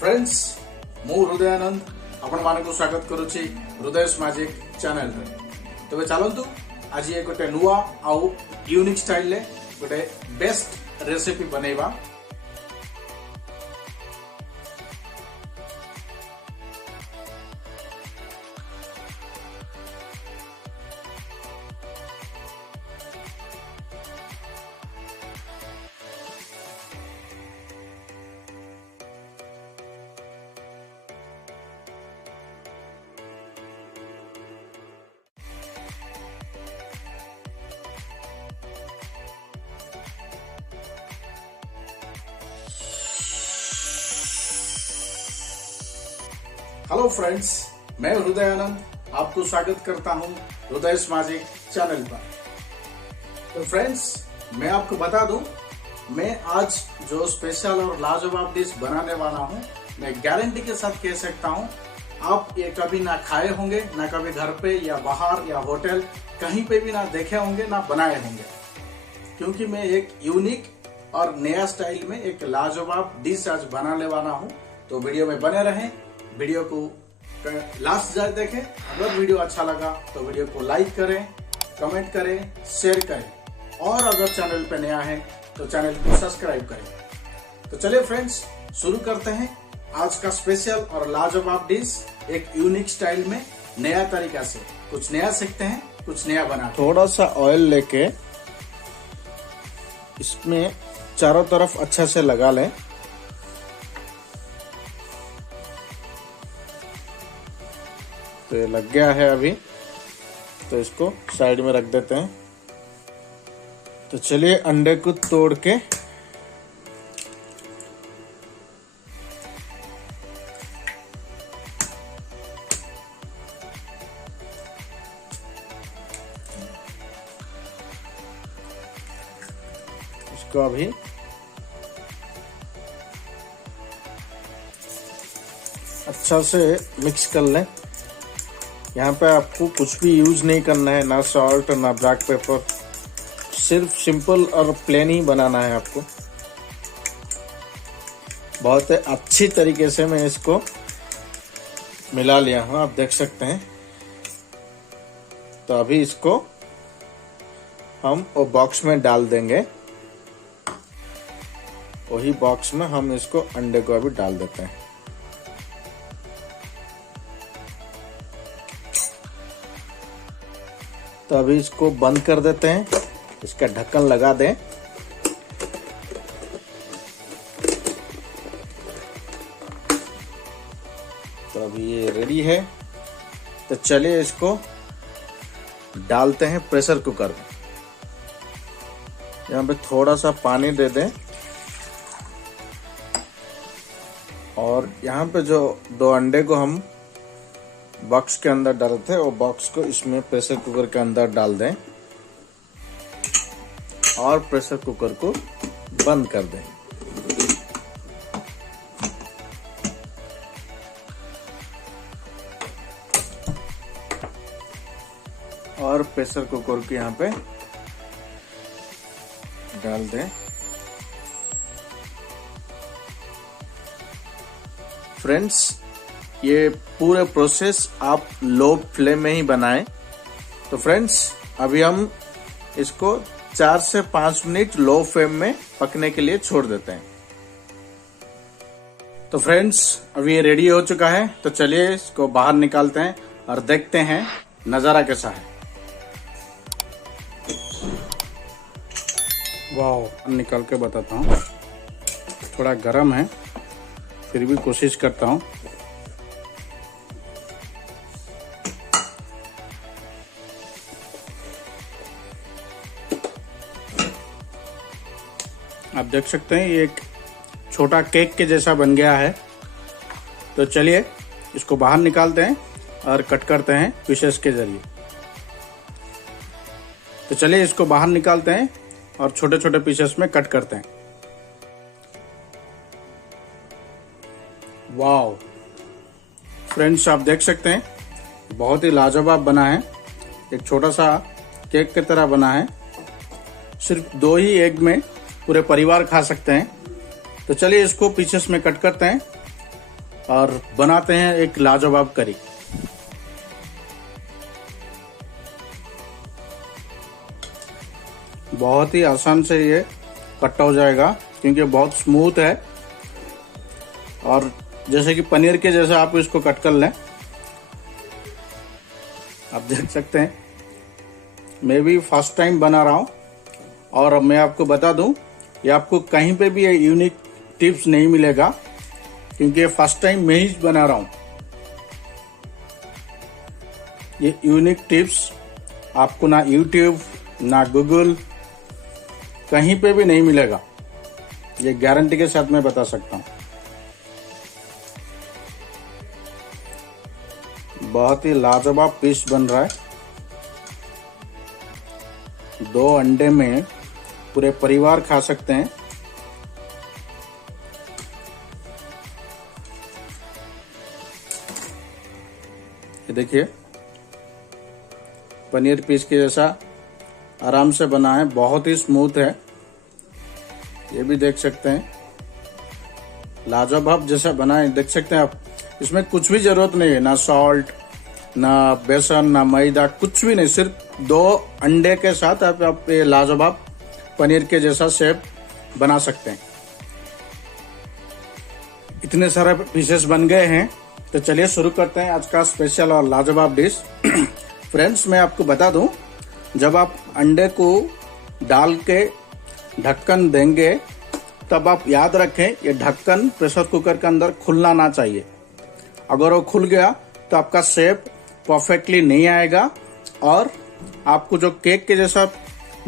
Friends मु हृदयानंद आपण मानक स्वागत करुच्ची हृदय मैजिक चैनल रे। तबे चलतु आज ये गोटे नुआ आउ यूनिक स्टाइल ले गोटे बेस्ट रेसिपी बनेबा। हेलो फ्रेंड्स, मैं हृदयानंद आपको स्वागत करता हूं हृदय मैजिक चैनल पर। तो फ्रेंड्स, मैं आपको बता दूं, मैं आज जो स्पेशल और लाजवाब डिश बनाने वाला हूं, मैं गारंटी के साथ कह सकता हूं आप ये कभी ना खाए होंगे, ना कभी घर पे या बाहर या होटल कहीं पे भी ना देखे होंगे, ना बनाए होंगे, क्योंकि मैं एक यूनिक और नया स्टाइल में एक लाजवाब डिश आज बनाने वाला हूं। तो वीडियो में बने रहें, वीडियो को लास्ट जाए देखें। अगर वीडियो अच्छा लगा तो वीडियो को लाइक करें, कमेंट करें, शेयर करें, और अगर चैनल पे नया है तो चैनल को सब्सक्राइब करें। तो चलिए फ्रेंड्स, शुरू करते हैं आज का स्पेशल और लाजवाब डिश एक यूनिक स्टाइल में, नया तरीका से। कुछ नया सीखते हैं, कुछ नया बनाते हैं। थोड़ा सा ऑयल लेके इसमें चारों तरफ अच्छा से लगा लें। तो ये लग गया है अभी, तो इसको साइड में रख देते हैं। तो चलिए अंडे को तोड़ के इसको अभी अच्छा से मिक्स कर लें। यहाँ पे आपको कुछ भी यूज नहीं करना है, ना सॉल्ट ना ब्लैक पेपर, सिर्फ सिंपल और प्लेन ही बनाना है आपको। बहुत अच्छी तरीके से मैं इसको मिला लिया हूँ, आप देख सकते हैं। तो अभी इसको हम वो बॉक्स में डाल देंगे। वही बॉक्स में हम इसको अंडे को अभी डाल देते हैं। तो अभी इसको बंद कर देते हैं, इसका ढक्कन लगा दें। तो अभी ये रेडी है। तो चलिए इसको डालते हैं प्रेशर कुकर में। यहाँ पे थोड़ा सा पानी दे दें, और यहाँ पे जो दो अंडे को हम बॉक्स के अंदर डाले थे, वो बॉक्स को इसमें प्रेशर कुकर के अंदर डाल दें और प्रेशर कुकर को बंद कर दें। और प्रेशर कुकर को यहाँ पे डाल दें। फ्रेंड्स, ये पूरे प्रोसेस आप लो फ्लेम में ही बनाएं। तो फ्रेंड्स, अभी हम इसको 4 से 5 मिनट लो फ्लेम में पकने के लिए छोड़ देते हैं। तो फ्रेंड्स, अभी ये रेडी हो चुका है। तो चलिए इसको बाहर निकालते हैं और देखते हैं नजारा कैसा है। वाह, निकाल के बताता हूँ। थोड़ा गर्म है, फिर भी कोशिश करता हूँ। आप देख सकते हैं ये एक छोटा केक के जैसा बन गया है। तो चलिए इसको बाहर निकालते हैं और कट करते हैं पीसेस के जरिए। तो चलिए इसको बाहर निकालते हैं और छोटे छोटे पीसेस में कट करते हैं। वाओ फ्रेंड्स, आप देख सकते हैं बहुत ही लाजवाब बना है। एक छोटा सा केक की तरह बना है। सिर्फ 2 ही एग में पूरे परिवार खा सकते हैं। तो चलिए इसको पीसेस में कट करते हैं और बनाते हैं एक लाजवाब करी। बहुत ही आसान से ये कट हो जाएगा क्योंकि बहुत स्मूथ है, और जैसे कि पनीर के जैसा आप इसको कट कर लें। आप देख सकते हैं मैं भी फर्स्ट टाइम बना रहा हूं, और मैं आपको बता दूं ये आपको कहीं पे भी ये यूनिक टिप्स नहीं मिलेगा क्योंकि ये फर्स्ट टाइम मैं ही बना रहा हूं। ये यूनिक टिप्स आपको ना यूट्यूब ना गूगल कहीं पे भी नहीं मिलेगा, ये गारंटी के साथ मैं बता सकता हूं। बहुत ही लाजवाब पीस बन रहा है। 2 अंडे में पूरे परिवार खा सकते हैं। ये देखिए पनीर पीस के जैसा आराम से बना है, बहुत ही स्मूथ है। ये भी देख सकते हैं लाजवाब जैसा बना है, देख सकते हैं आप। इसमें कुछ भी जरूरत नहीं है, ना सॉल्ट ना बेसन ना मैदा, कुछ भी नहीं, सिर्फ 2 अंडे के साथ आप ये लाजवाब पनीर के जैसा शेप बना सकते हैं। इतने सारे पीसेस बन गए हैं, तो चलिए शुरू करते हैं आज का स्पेशल और लाजवाब डिश। फ्रेंड्स मैं आपको बता दूं, जब आप अंडे को डाल के ढक्कन देंगे तब आप याद रखें ये ढक्कन प्रेशर कुकर के अंदर खुलना ना चाहिए। अगर वो खुल गया तो आपका शेप परफेक्टली नहीं आएगा और आपको जो केक के जैसा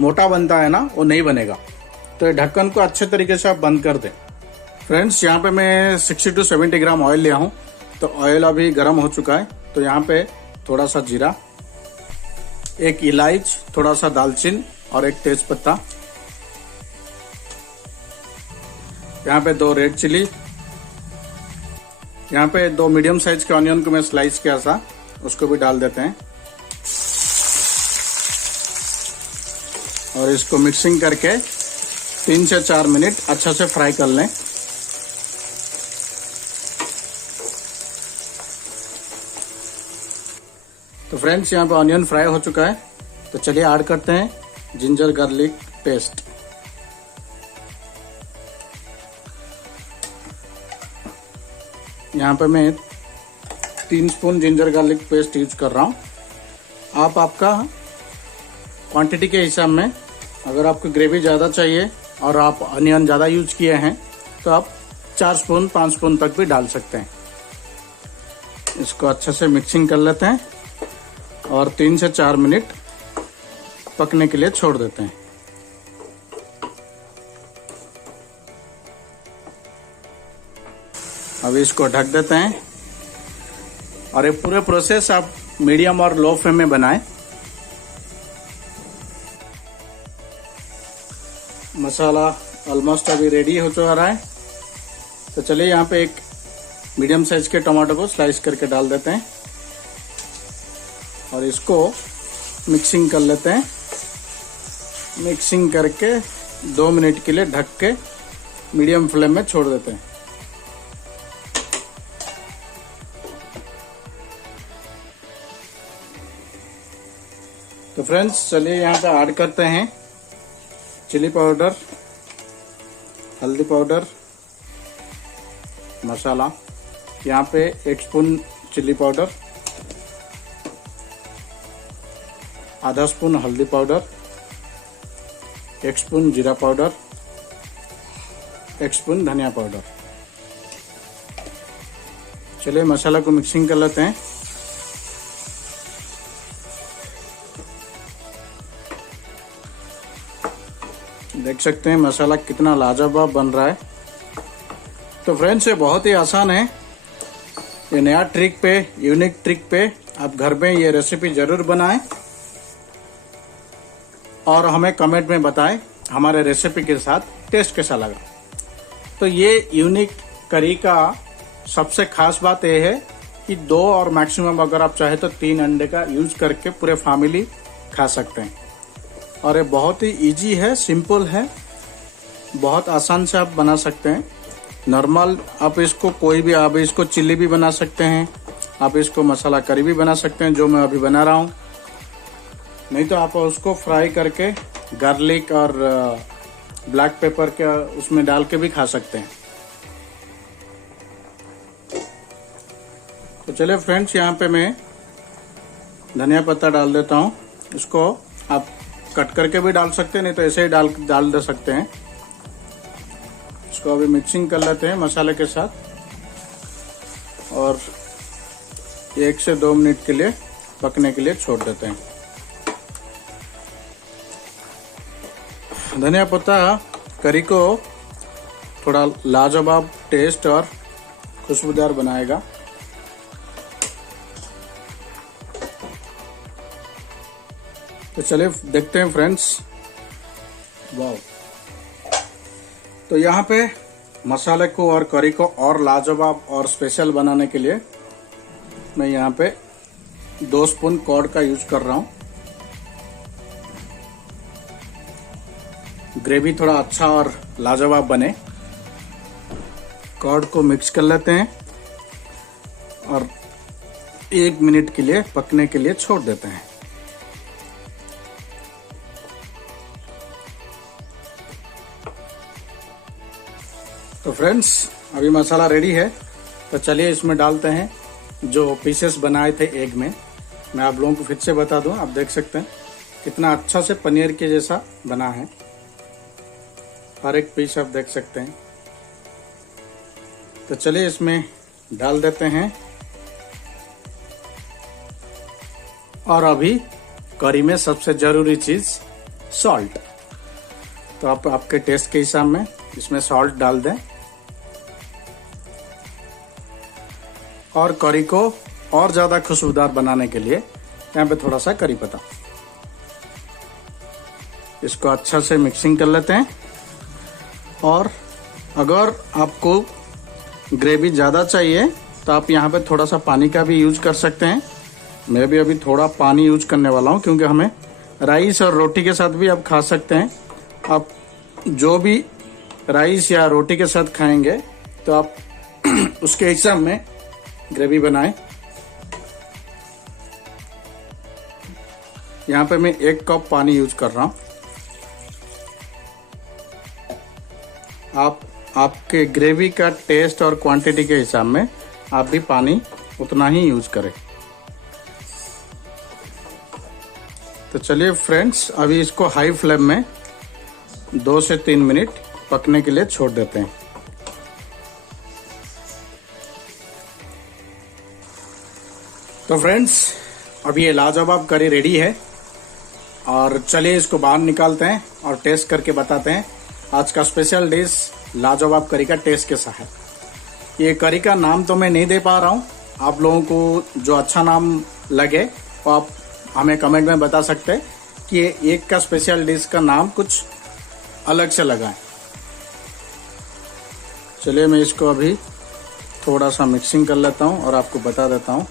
मोटा बनता है ना वो नहीं बनेगा। तो ये ढक्कन को अच्छे तरीके से आप बंद कर दें। फ्रेंड्स यहाँ पे मैं 60 to 70 ग्राम ऑयल लिया हूँ, तो ऑयल अभी गर्म हो चुका है। तो यहाँ पे थोड़ा सा जीरा, 1 इलायची, थोड़ा सा दालचीनी और 1 तेज पत्ता। यहाँ पे 2 रेड चिली, यहाँ पे 2 मीडियम साइज के ऑनियन को मैं स्लाइस किया था, उसको भी डाल देते हैं और इसको मिक्सिंग करके 3 से 4 मिनट अच्छा से फ्राई कर लें। तो फ्रेंड्स यहाँ पे ऑनियन फ्राई हो चुका है, तो चलिए ऐड करते हैं जिंजर गार्लिक पेस्ट। यहाँ पे मैं 3 spoon ginger garlic paste use कर रहा हूँ। आप आपका क्वांटिटी के हिसाब में, अगर आपको ग्रेवी ज़्यादा चाहिए और आप अनियन ज़्यादा यूज किए हैं तो आप 4 स्पून 5 स्पून तक भी डाल सकते हैं। इसको अच्छे से मिक्सिंग कर लेते हैं और 3 से 4 मिनट पकने के लिए छोड़ देते हैं। अब इसको ढक देते हैं और ये पूरे प्रोसेस आप मीडियम और लो फ्लेम में बनाएं। मसाला ऑलमोस्ट अभी रेडी हो चुका है, तो चलिए यहाँ पे एक मीडियम साइज के टमाटो को स्लाइस करके डाल देते हैं और इसको मिक्सिंग कर लेते हैं। मिक्सिंग करके 2 मिनट के लिए ढक के मीडियम फ्लेम में छोड़ देते हैं। तो फ्रेंड्स चलिए यहाँ पे ऐड करते हैं चिली पाउडर, हल्दी पाउडर, मसाला। यहाँ पे 1 स्पून चिली पाउडर, आधा स्पून हल्दी पाउडर, 1 स्पून जीरा पाउडर, 1 स्पून धनिया पाउडर। चलिए मसाला को मिक्सिंग कर लेते हैं। देख सकते हैं मसाला कितना लाजवाब बन रहा है। तो फ्रेंड्स ये बहुत ही आसान है, ये नया ट्रिक पे, यूनिक ट्रिक पे आप घर में ये रेसिपी जरूर बनाएं और हमें कमेंट में बताएं हमारे रेसिपी के साथ टेस्ट कैसा लगा। तो ये यूनिक करी का सबसे खास बात यह है कि 2 और मैक्सिमम अगर आप चाहे तो 3 अंडे का यूज करके पूरे फैमिली खा सकते हैं। और ये बहुत ही इजी है, सिंपल है, बहुत आसान से आप बना सकते हैं। नॉर्मल आप इसको कोई भी, आप इसको चिल्ली भी बना सकते हैं, आप इसको मसाला करी भी बना सकते हैं, जो मैं अभी बना रहा हूँ। नहीं तो आप उसको फ्राई करके गार्लिक और ब्लैक पेपर का उसमें डाल के भी खा सकते हैं। तो चलिए फ्रेंड्स, यहाँ पे मैं धनिया पत्ता डाल देता हूँ। इसको आप कट करके भी डाल सकते हैं, नहीं तो ऐसे ही डाल दे सकते हैं। इसको अभी मिक्सिंग कर लेते हैं मसाले के साथ और 1 से 2 मिनट के लिए पकने के लिए छोड़ देते हैं। धनिया पत्ता करी को थोड़ा लाजवाब टेस्ट और खुशबूदार बनाएगा। तो चलिए देखते हैं फ्रेंड्स। वाह! तो यहाँ पे मसाले को और करी को और लाजवाब और स्पेशल बनाने के लिए मैं यहाँ पे 2 स्पून कर्ड का यूज कर रहा हूँ। ग्रेवी थोड़ा अच्छा और लाजवाब बने, कर्ड को मिक्स कर लेते हैं और 1 मिनट के लिए पकने के लिए छोड़ देते हैं। तो फ्रेंड्स, अभी मसाला रेडी है। तो चलिए इसमें डालते हैं जो पीसेस बनाए थे एग में। मैं आप लोगों को फिर से बता दूं, आप देख सकते हैं कितना अच्छा से पनीर के जैसा बना है। हर एक पीस आप देख सकते हैं। तो चलिए इसमें डाल देते हैं। और अभी करी में सबसे जरूरी चीज सॉल्ट। तो आप आपके टेस्ट के हिसाब में इसमें सॉल्ट डाल दें और करी को और ज्यादा खुशबूदार बनाने के लिए यहाँ पे थोड़ा सा करी पत्ता। इसको अच्छा से मिक्सिंग कर लेते हैं। और अगर आपको ग्रेवी ज़्यादा चाहिए तो आप यहाँ पे थोड़ा सा पानी का भी यूज कर सकते हैं। मैं भी अभी थोड़ा पानी यूज करने वाला हूँ, क्योंकि हमें राइस और रोटी के साथ भी आप खा सकते हैं। आप जो भी राइस या रोटी के साथ खाएंगे तो आप उसके हिसाब में ग्रेवी बनाएं। यहाँ पे मैं 1 कप पानी यूज कर रहा हूँ। आप आपके ग्रेवी का टेस्ट और क्वांटिटी के हिसाब में आप भी पानी उतना ही यूज करें। तो चलिए फ्रेंड्स, अभी इसको हाई फ्लेम में 2 से 3 मिनट पकने के लिए छोड़ देते हैं। तो फ्रेंड्स, अभी ये लाजवाब करी रेडी है और चलिए इसको बाहर निकालते हैं और टेस्ट करके बताते हैं आज का स्पेशल डिश लाजवाब करी का टेस्ट कैसा है। ये करी का नाम तो मैं नहीं दे पा रहा हूँ। आप लोगों को जो अच्छा नाम लगे वो आप हमें कमेंट में बता सकते हैं कि ये एक का स्पेशल डिश का नाम कुछ अलग से लगाएं। चलिए मैं इसको अभी थोड़ा सा मिक्सिंग कर लेता हूँ और आपको बता देता हूँ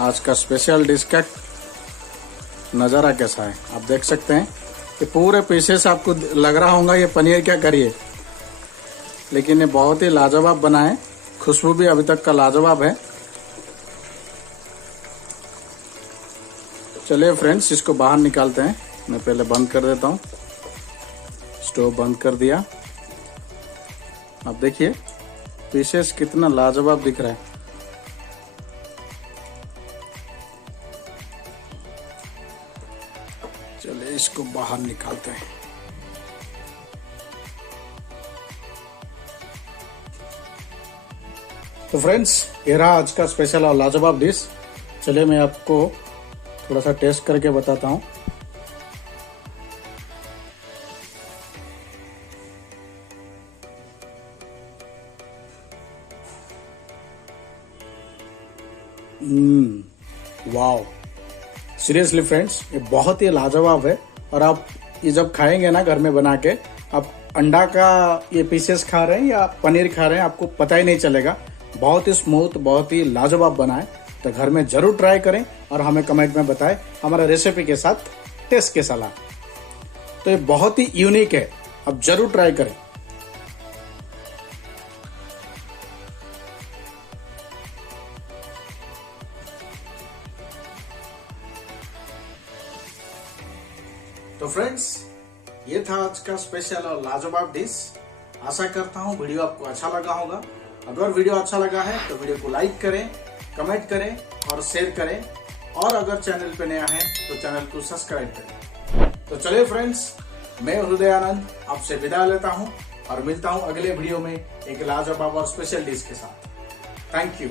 आज का स्पेशल डिश का नज़ारा कैसा है। आप देख सकते हैं कि पूरे पीसेस आपको लग रहा होगा ये पनीर क्या करी है, लेकिन ये बहुत ही लाजवाब बना है। खुशबू भी अभी तक का लाजवाब है। चलिए फ्रेंड्स, इसको बाहर निकालते हैं। मैं पहले बंद कर देता हूँ। स्टोव बंद कर दिया। आप देखिए पीसेस कितना लाजवाब दिख रहा है। चलिए इसको बाहर निकालते हैं। तो फ्रेंड्स, ये रहा आज का स्पेशल और लाजवाब डिश। चलिए मैं आपको थोड़ा सा टेस्ट करके बताता हूँ। वाओ, सीरियसली फ्रेंड्स, ये बहुत ही लाजवाब है। और आप ये जब खाएंगे ना घर में बना के, आप अंडा का ये पीसेस खा रहे हैं या पनीर खा रहे हैं आपको पता ही नहीं चलेगा। बहुत ही स्मूथ, बहुत ही लाजवाब बना है। तो घर में जरूर ट्राई करें और हमें कमेंट में बताएं हमारे रेसिपी के साथ टेस्ट कैसा लगा। तो ये बहुत ही यूनिक है, आप जरूर ट्राई करें। तो फ्रेंड्स, ये था आज का स्पेशल और लाजवाब डिश। आशा करता हूँ वीडियो आपको अच्छा लगा होगा। अगर वीडियो अच्छा लगा है तो वीडियो को लाइक करें, कमेंट करें और शेयर करें, और अगर चैनल पे नया है तो चैनल को सब्सक्राइब करें। तो चलिए फ्रेंड्स, मैं हृदयानंद आपसे विदा लेता हूँ और मिलता हूँ अगले वीडियो में एक लाजवाब और स्पेशल डिश के साथ। Thank you.